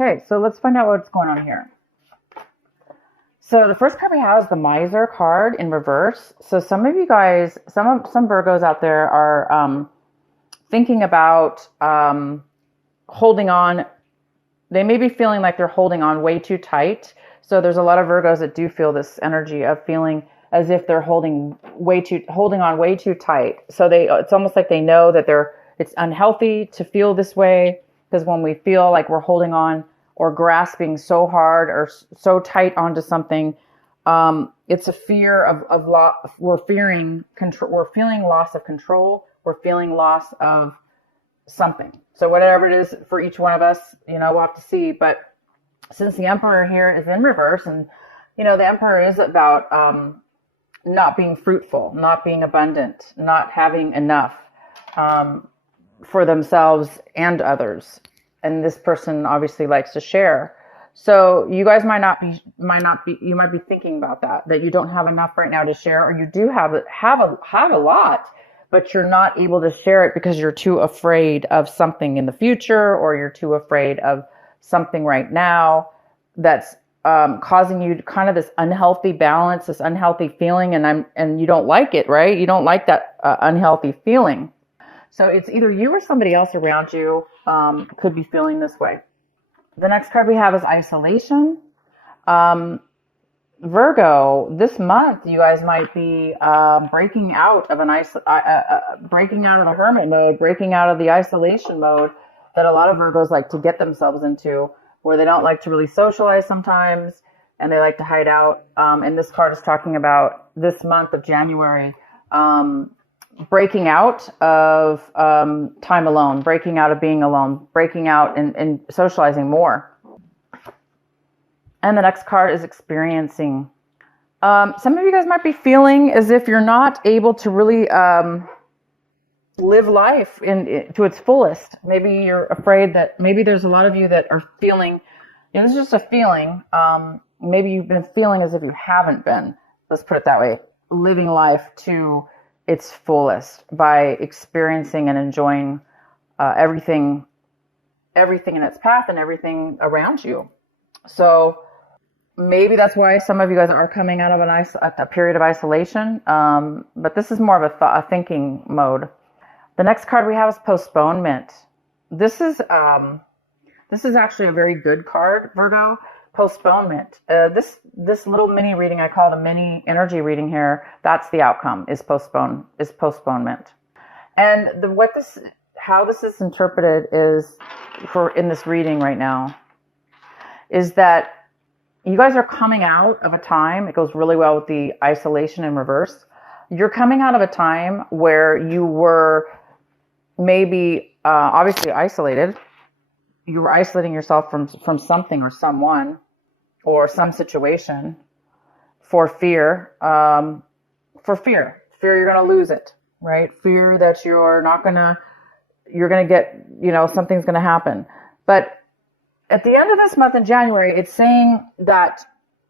Okay, so let's find out what's going on here. So the first card we have is the Miser card in reverse. So some of you guys, some Virgos out there are thinking about holding on. They may be feeling like they're holding on way too tight. So there's a lot of Virgos that do feel this energy of feeling as if they're holding on way too tight. So it's almost like they know that it's unhealthy to feel this way, because when we feel like we're holding on or grasping so hard or so tight onto something, it's a fear of loss. We're fearing control. We're feeling loss of control. We're feeling loss of something. So whatever it is for each one of us, we'll have to see. But since the Emperor here is in reverse, and the Emperor is about not being fruitful, not being abundant, not having enough for themselves and others. And this person obviously likes to share. So you guys you might be thinking about that you don't have enough right now to share, or you do have a lot, but you're not able to share it because you're too afraid of something in the future, or you're too afraid of something right now that's causing you kind of this unhealthy balance, this unhealthy feeling, and you don't like it, right? You don't like that unhealthy feeling. So it's either you or somebody else around you could be feeling this way. The next card we have is isolation. Virgo, this month you guys might be breaking out of breaking out of the hermit mode, breaking out of the isolation mode that a lot of Virgos like to get themselves into, where they don't like to really socialize sometimes and they like to hide out. And this card is talking about this month of January, breaking out of time alone, breaking out of being alone, breaking out and socializing more. And the next card is experiencing. Some of you guys might be feeling as if you're not able to really live life to its fullest. Maybe you're afraid that maybe there's a lot of you that are feeling, this is just a feeling. Maybe you've been feeling as if you haven't been, let's put it that way, living life to its fullest by experiencing and enjoying everything in its path and everything around you. So maybe that's why some of you guys are coming out of a period of isolation. But this is more of a thinking mode. The next card we have is postponement. This is actually a very good card, Virgo. Postponement. This little mini reading, I call it a mini energy reading here. That's the outcome, is postponement. And how this is interpreted is in this reading right now is that you guys are coming out of a time. It goes really well with the isolation in reverse. You're coming out of a time where you were maybe obviously isolated. You were isolating yourself from something or someone or some situation for fear. Fear you're going to lose it, right? Fear that you're going to get, something's going to happen. But at the end of this month in January, it's saying that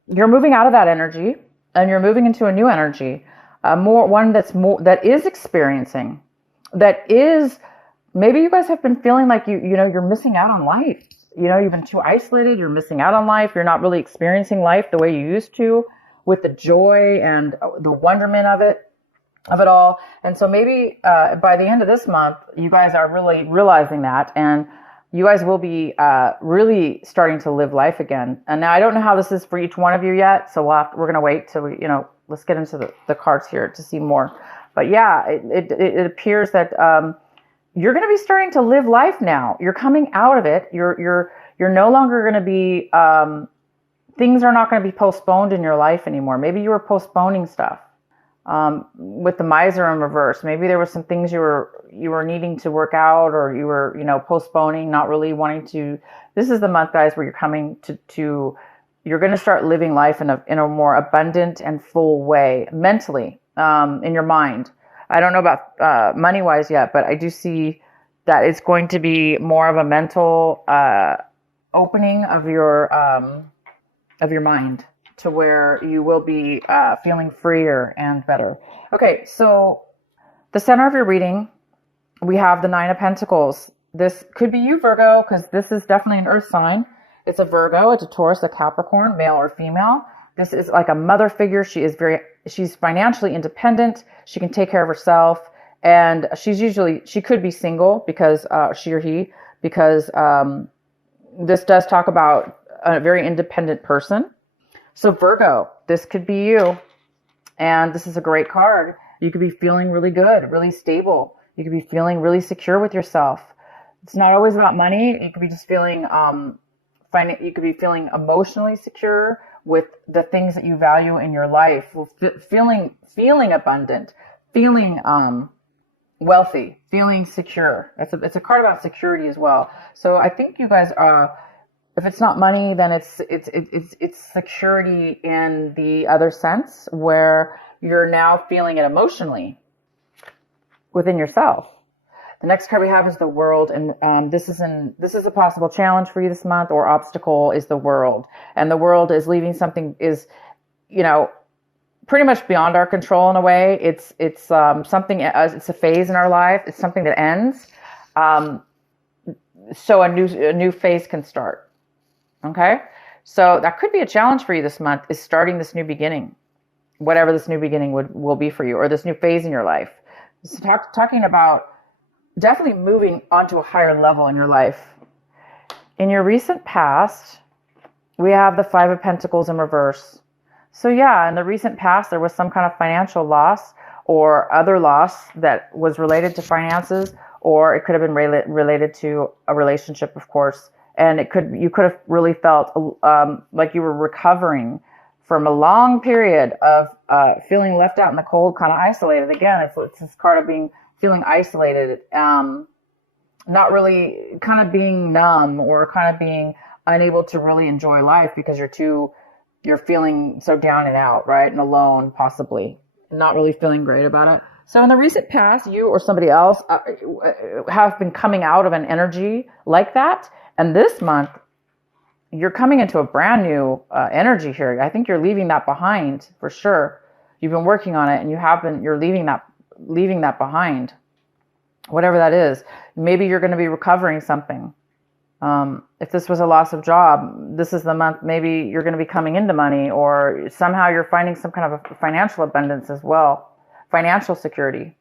you're moving out of that energy and you're moving into a new energy, that is experiencing, that is. Maybe you guys have been feeling like you're missing out on life. You've been too isolated. You're missing out on life. You're not really experiencing life the way you used to, with the joy and the wonderment of it all. And so maybe by the end of this month, you guys are really realizing that, and you guys will be really starting to live life again. And now I don't know how this is for each one of you yet, so we're going to wait till let's get into the cards here to see more. But yeah, it appears that you're going to be starting to live life now. You're coming out of it. You're no longer going to be, things are not going to be postponed in your life anymore. Maybe you were postponing stuff. With the Miser in reverse, maybe there were some things you were needing to work out, or you were, postponing, not really wanting to. This is the month, guys, where you're coming to you're going to start living life in a more abundant and full way, mentally, in your mind. I don't know about money-wise yet, but I do see that it's going to be more of a mental opening of your mind, to where you will be feeling freer and better. Okay, so the center of your reading, we have the Nine of Pentacles. This could be you, Virgo, because this is definitely an earth sign. It's a Virgo, it's a Taurus, a Capricorn, male or female. This is like a mother figure. She's financially independent. She can take care of herself. And she could be single because, she or he, because this does talk about a very independent person. So Virgo, this could be you. And this is a great card. You could be feeling really good, really stable. You could be feeling really secure with yourself. It's not always about money. You could be just feeling, you could be feeling emotionally secure with the things that you value in your life. Feeling abundant, feeling wealthy, feeling secure. It's a card about security as well. So I think you guys are. If it's not money, then it's security in the other sense, where you're now feeling it emotionally within yourself. The next card we have is the World, and this is a possible challenge for you this month, or obstacle is the World, and the World is leaving something pretty much beyond our control in a way. It's something. It's a phase in our life. It's something that ends, so a new phase can start. Okay, so that could be a challenge for you this month, is starting this new beginning, whatever this new beginning will be for you, or this new phase in your life. So talking about definitely moving onto a higher level in your life. In your recent past, we have the Five of Pentacles in reverse. So yeah, in the recent past, there was some kind of financial loss or other loss that was related to finances, or it could have been related to a relationship, of course. And you could have really felt like you were recovering from a long period of feeling left out in the cold, kind of isolated. Again, it's this card of feeling isolated, not really, kind of being numb, or kind of being unable to really enjoy life because you're feeling so down and out, right? And alone, possibly, not really feeling great about it. So in the recent past, you or somebody else have been coming out of an energy like that. And this month, you're coming into a brand new energy here. I think you're leaving that behind for sure. You've been working on it, and you're leaving that behind. Whatever that is. Maybe you're going to be recovering something. If this was a loss of job, this is the month. Maybe you're going to be coming into money, or somehow you're finding some kind of a financial abundance as well. Financial security.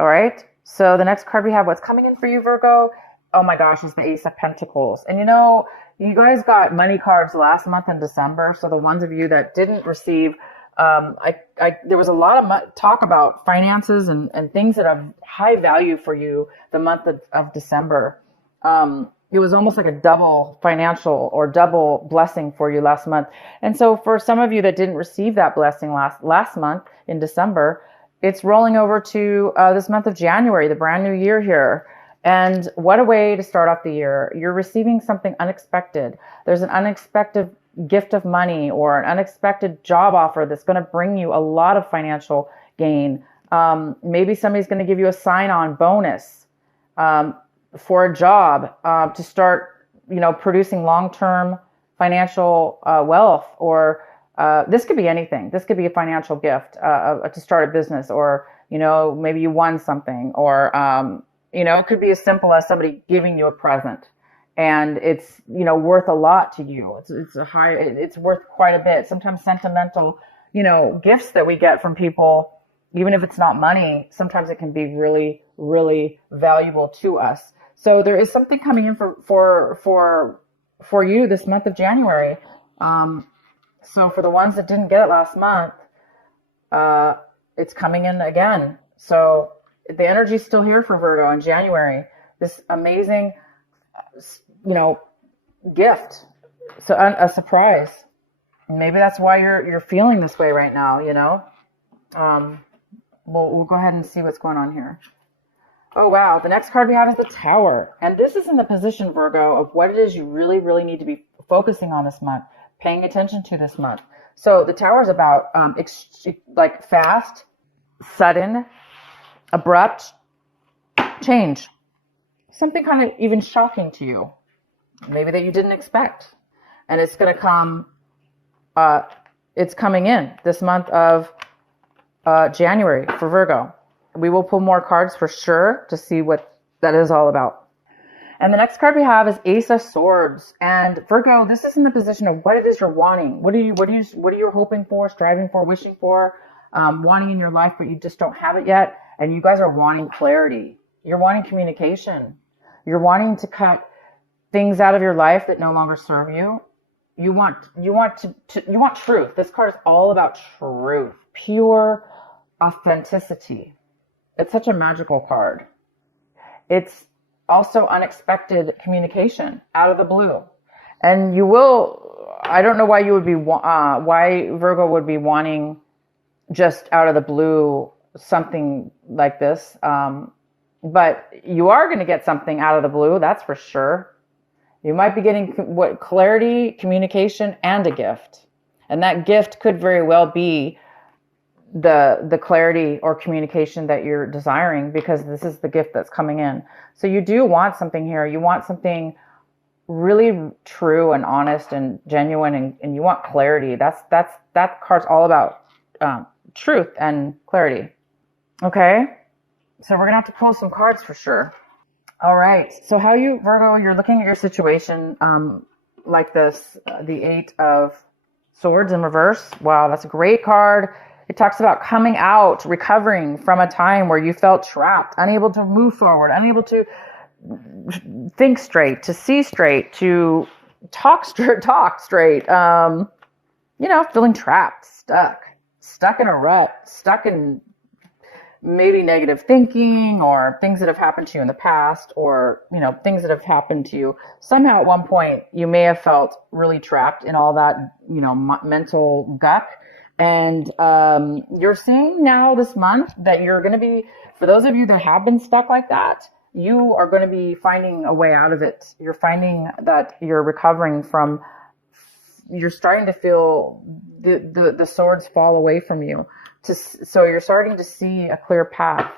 All right. So the next card we have, what's coming in for you, Virgo? Oh my gosh, it's the Ace of Pentacles. And you guys got money cards last month in December. So the ones of you that didn't receive, there was a lot of talk about finances and things that have high value for you the month of December. It was almost like a double financial or double blessing for you last month. And so for some of you that didn't receive that blessing last month in December, it's rolling over to this month of January, the brand new year here. And what a way to start off the year. You're receiving something unexpected. There's an unexpected gift of money or an unexpected job offer that's going to bring you a lot of financial gain. Maybe somebody's going to give you a sign-on bonus for a job to start, producing long-term financial wealth. Or this could be anything. This could be a financial gift to start a business, or maybe you won something, or it could be as simple as somebody giving you a present, and it's, worth a lot to you. It's worth quite a bit. Sometimes sentimental, gifts that we get from people, even if it's not money, sometimes it can be really, really valuable to us. So there is something coming in for you this month of January. So for the ones that didn't get it last month, it's coming in again. So the energy is still here for Virgo in January. This amazing, gift. So a surprise. Maybe that's why you're feeling this way right now. We'll go ahead and see what's going on here. Oh wow! The next card we have is the Tower, and this is in the position, Virgo, of what it is you really, really need to be focusing on this month, paying attention to this month. So the Tower is about fast, sudden, abrupt change, something kind of even shocking to you, maybe that you didn't expect, and it's going to come. It's coming in this month of January for Virgo. We will pull more cards for sure to see what that is all about. And the next card we have is Ace of Swords. And Virgo, this is in the position of what it is you're wanting. What are you hoping for, striving for, wishing for, wanting in your life, but you just don't have it yet. And you guys are wanting clarity. You're wanting communication. You're wanting to cut things out of your life that no longer serve you. You want truth. This card is all about truth, pure authenticity. It's such a magical card. It's also unexpected communication out of the blue. And I don't know why you would be, why Virgo would be wanting just out of the blue something like this. But you are going to get something out of the blue, that's for sure. You might be getting clarity, communication, and a gift. And that gift could very well be the clarity or communication that you're desiring, because this is the gift that's coming in. So you do want something here. You want something really true and honest and genuine, and you want clarity. That card's all about truth and clarity. Okay, so we're gonna have to pull some cards for sure. All right, so how you, Virgo, you're looking at your situation like this, the Eight of Swords in reverse. Wow, that's a great card. It talks about coming out, recovering from a time where you felt trapped, unable to move forward, unable to think straight, to see straight, to talk straight. Feeling trapped, stuck in a rut, stuck in maybe negative thinking, or things that have happened to you in the past, or, things that have happened to you. Somehow at one point you may have felt really trapped in all that, mental guck. And you're seeing now this month that you're going to be, for those of you that have been stuck like that, you are going to be finding a way out of it. You're finding that you're recovering from, you're starting to feel the swords fall away from you. So you're starting to see a clear path.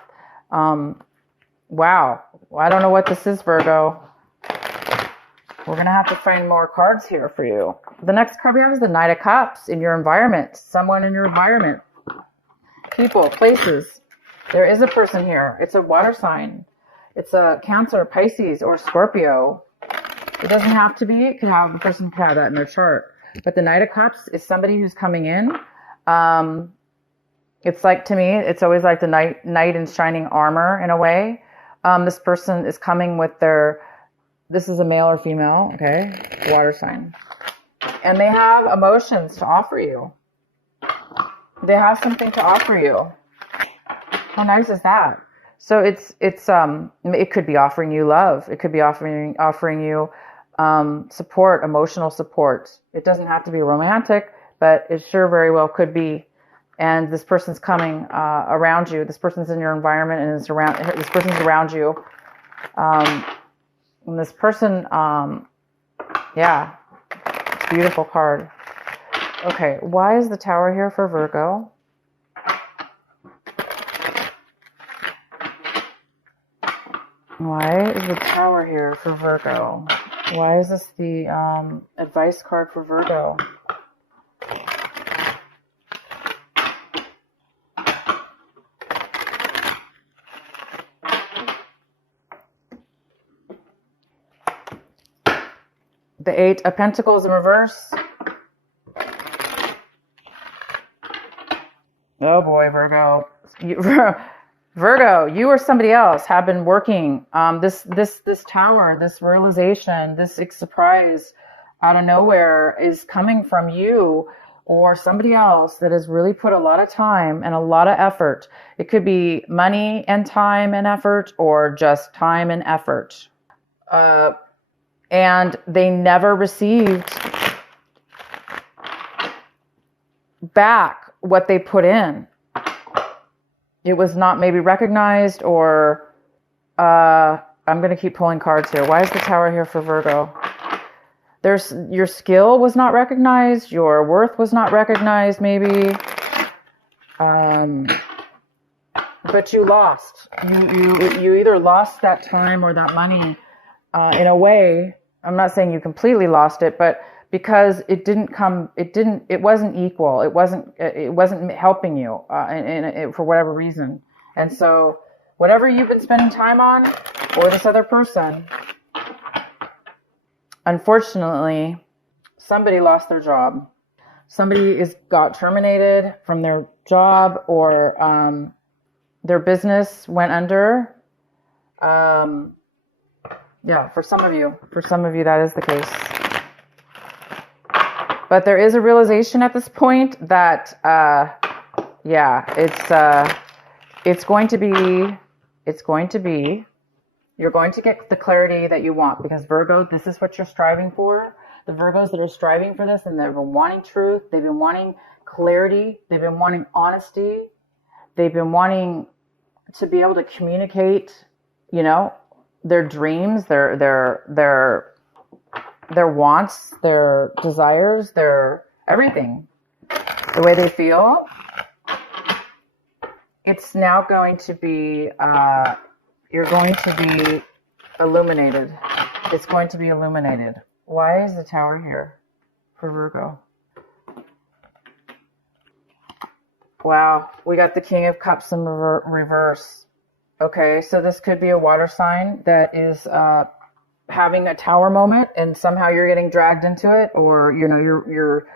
Wow. I don't know what this is, Virgo. We're going to have to find more cards here for you. The next card we have is the Knight of Cups in your environment. Someone in your environment. People, places. There is a person here. It's a water sign. It's a Cancer, Pisces, or Scorpio. It doesn't have to be. The person could have that in their chart. But the Knight of Cups is somebody who's coming in. It's like, to me, it's always like the knight in shining armor in a way. This person is coming with this is a male or female, okay? Water sign. And they have emotions to offer you. They have something to offer you. How nice is that? So it could be offering you love. It could be offering you support, emotional support. It doesn't have to be romantic, but it sure very well could be. And this person's coming around you. This person's in your environment, and this person's around you. And this person, yeah, beautiful card. Okay, why is the Tower here for Virgo? Why is the Tower here for Virgo? Why is this the advice card for Virgo? The Eight of Pentacles in reverse. Oh boy, Virgo. Virgo, you or somebody else have been working. This tower, this realization, this surprise out of nowhere is coming from you or somebody else that has really put a lot of time and a lot of effort. It could be money and time and effort, or just time and effort. And they never received back what they put in. It was not maybe recognized, or I'm going to keep pulling cards here. Why is the Tower here for Virgo? Your skill was not recognized. Your worth was not recognized, maybe. But you lost. You either lost that time or that money in a way. I'm not saying you completely lost it, but because it wasn't equal. It wasn't helping you for whatever reason. And so whatever you've been spending time on, or this other person, unfortunately, somebody lost their job. Somebody got terminated from their job, or their business went under. Yeah, for some of you that is the case. But there is a realization at this point that, yeah, it's going to be, you're going to get the clarity that you want, because Virgo, this is what you're striving for. The Virgos that are striving for this, and they've been wanting truth, they've been wanting clarity, they've been wanting honesty, they've been wanting to be able to communicate, you know, their dreams, their wants, their desires, their everything, the way they feel. It's now going to be, you're going to be illuminated. It's going to be illuminated. Why is the Tower here for Virgo? Wow, we got the King of Cups in reverse. Okay, so this could be a water sign that is having a tower moment, and somehow you're getting dragged into it, or you know, you're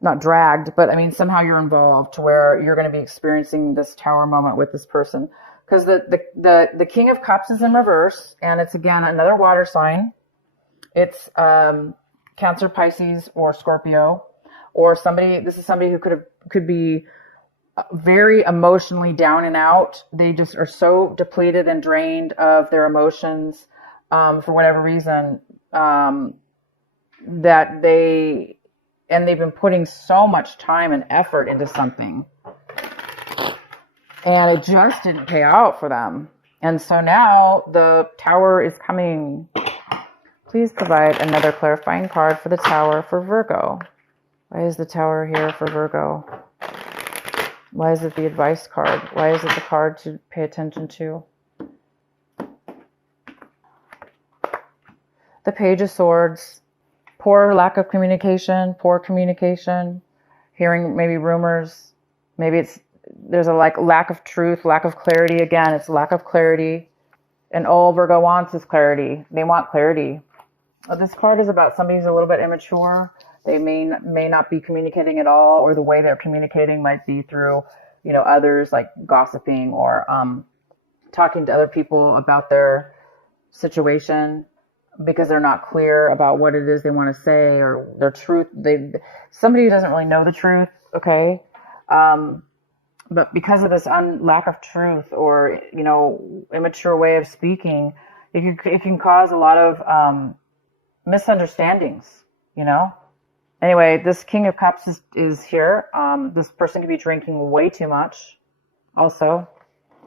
not dragged, but I mean somehow you're involved to where you're going to be experiencing this tower moment with this person. Because the King of Cups is in reverse, and it's again another water sign. It's Cancer, Pisces, or Scorpio, or somebody. This is somebody who could be very emotionally down and out. They just are so depleted and drained of their emotions for whatever reason, that they've been putting so much time and effort into something, and it just didn't pay out for them. And so now the Tower is coming. Please provide another clarifying card for the Tower for Virgo. Why is the Tower here for Virgo? Why is it the advice card? Why is it the card to pay attention to? The Page of Swords. Poor lack of communication, hearing maybe rumors. Maybe there's a lack of truth, lack of clarity. Again, it's lack of clarity. And all Virgo wants is clarity. They want clarity. This card is about somebody who's a little bit immature. They may not be communicating at all, or the way they're communicating might be through, you know, others, like gossiping or talking to other people about their situation, because they're not clear about what it is they want to say, or their truth. Somebody who doesn't really know the truth, okay? But because of this lack of truth, or, you know, immature way of speaking, it can cause a lot of misunderstandings, you know? Anyway, this King of Cups is here. This person could be drinking way too much also.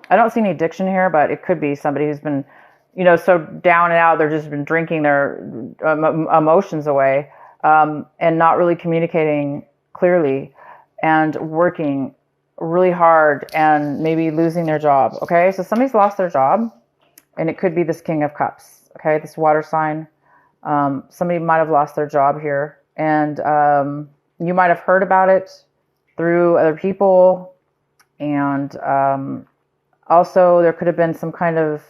I don't see any addiction here, but it could be somebody who's been, you know, so down and out, they're just been drinking their emotions away, and not really communicating clearly, and working really hard, and maybe losing their job. Okay, so somebody's lost their job, and it could be this King of Cups. Okay, this water sign. Somebody might have lost their job here, and you might have heard about it through other people, and also there could have been some kind of,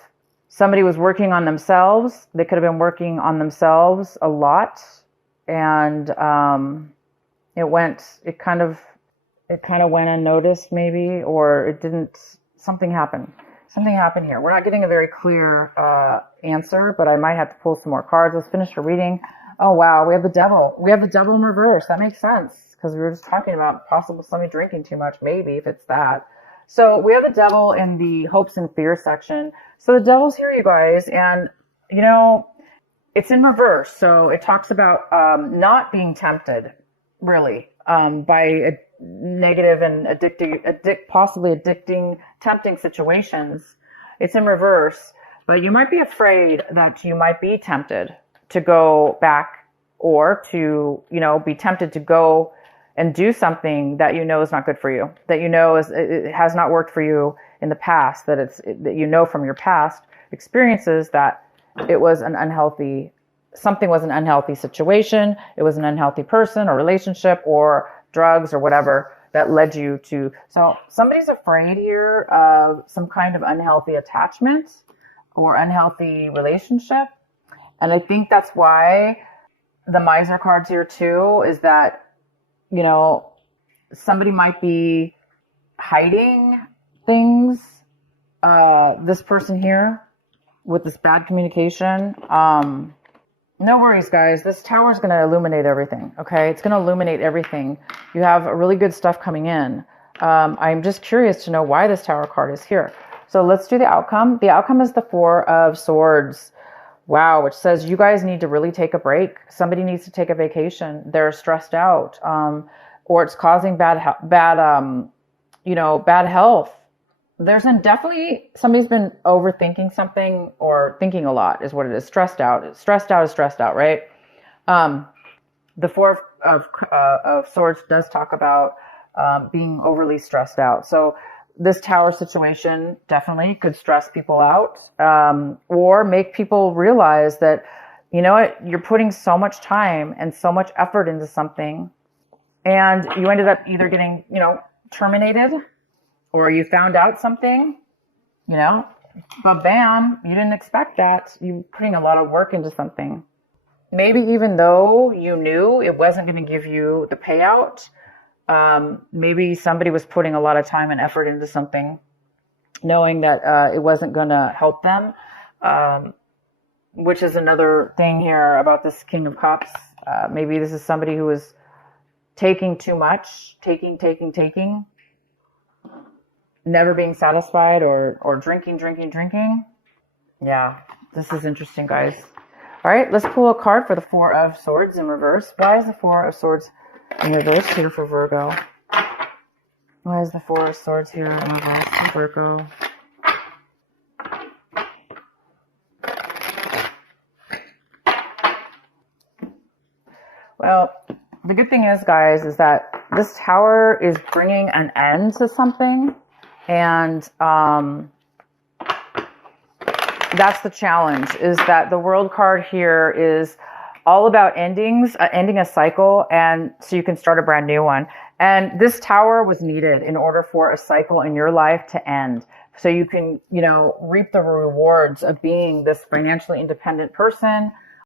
somebody was working on themselves. They could have been working on themselves a lot, and it kind of went unnoticed, maybe, or it didn't. Something happened here. We're not getting a very clear answer, but I might have to pull some more cards. Let's finish the reading. Oh wow, we have the Devil. We have the Devil in reverse. That makes sense, because we were just talking about possible somebody drinking too much, maybe, if it's that. So we have the Devil in the hopes and fears section. So the Devil's here, you guys, and you know, it's in reverse. So it talks about not being tempted, really, by a negative and possibly addicting, tempting situations. It's in reverse, but you might be afraid that you might be tempted to go back, or to, you know, be tempted to go and do something that you know is not good for you, that you know it has not worked for you in the past, that you know from your past experiences that it was something was an unhealthy situation, it was an unhealthy person or relationship or drugs or whatever that led you to. So somebody's afraid here of some kind of unhealthy attachment or unhealthy relationship. And I think that's why the miser cards here too is that, you know, somebody might be hiding things. This person here with this bad communication. No worries, guys. This tower is going to illuminate everything. Okay. It's going to illuminate everything. You have really good stuff coming in. I'm just curious to know why this tower card is here. So let's do the outcome. The outcome is the Four of Swords. Wow. Which says you guys need to really take a break. Somebody needs to take a vacation. They're stressed out. Or it's causing bad health. There's definitely somebody's been overthinking something or thinking a lot is what it is. Stressed out. Stressed out is stressed out, right? The Four of Swords does talk about being overly stressed out. So this tower situation definitely could stress people out, or make people realize that, you know what, you're putting so much time and so much effort into something, and you ended up either getting, you know, terminated, or you found out something, you know, but bam, you didn't expect that. You're putting a lot of work into something. Maybe even though you knew it wasn't going to give you the payout, maybe somebody was putting a lot of time and effort into something, knowing that it wasn't going to help them, which is another thing here about this King of Cups. Maybe this is somebody who is taking too much, taking, never being satisfied, or drinking. Yeah, this is interesting, guys. All right, let's pull a card for the Four of Swords in reverse. Why is the Four of Swords in reverse here for Virgo? Why is the Four of Swords here in reverse for Virgo? Well, the good thing is, guys, is that this tower is bringing an end to something. And that's the challenge, is that the World card here is all about endings, ending a cycle, and so you can start a brand new one. And this tower was needed in order for a cycle in your life to end. So you can, you know, reap the rewards of being this financially independent person,